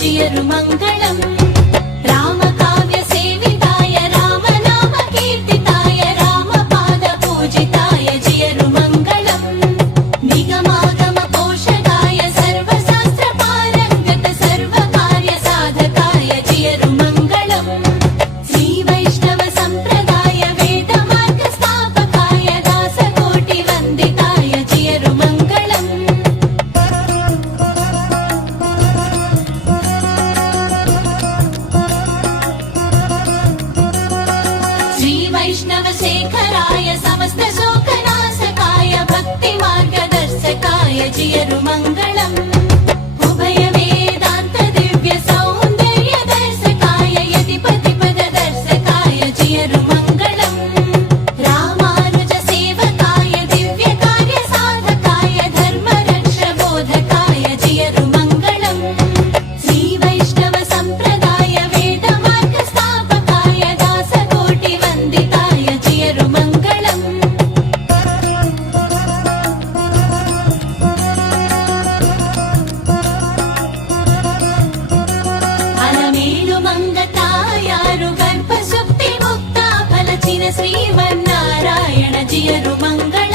जियरु मङ्गलम् रामकाव्य सेविताय रामनाम कीर्तिताय रामपाद पूजिताय जियरु मङ्गलम् निगमागम पोषकाय सर्वशास्त्र पारङ्गत सर्वकार्य साधकाय जियरु मङ्गलम् श्री वैष्णव सम्प्रदाय वेद मार्ग स्थापकाय दासकोटि वन्दिताय जियरु मङ्गलम् श्री वैष्णव शेखराय समस्त शोकनाशकाय भक्ति मार्गदर्शकाय जियरु मङ्गलम् उभय वेदान्त दिव्य सौन्दर्य दर्शकाय यतिपति पद दर्शकाय जियरु मङ्गलम् रामानुज सेवकाय दिव्य कार्य साधकाय धर्म रक्ष बोधकाय जियरु मङ्गलम् श्री वैष्णव सम्प्रदाय वेद मार्ग स्थापकाय दासकोटि वन्दिताय जियरु मङ्गलम् अलमेलु मंगतायारु गर्भ सुप्ति मुक्ता फलचिन श्रीमन्नारायण जियरु मङ्गलम्।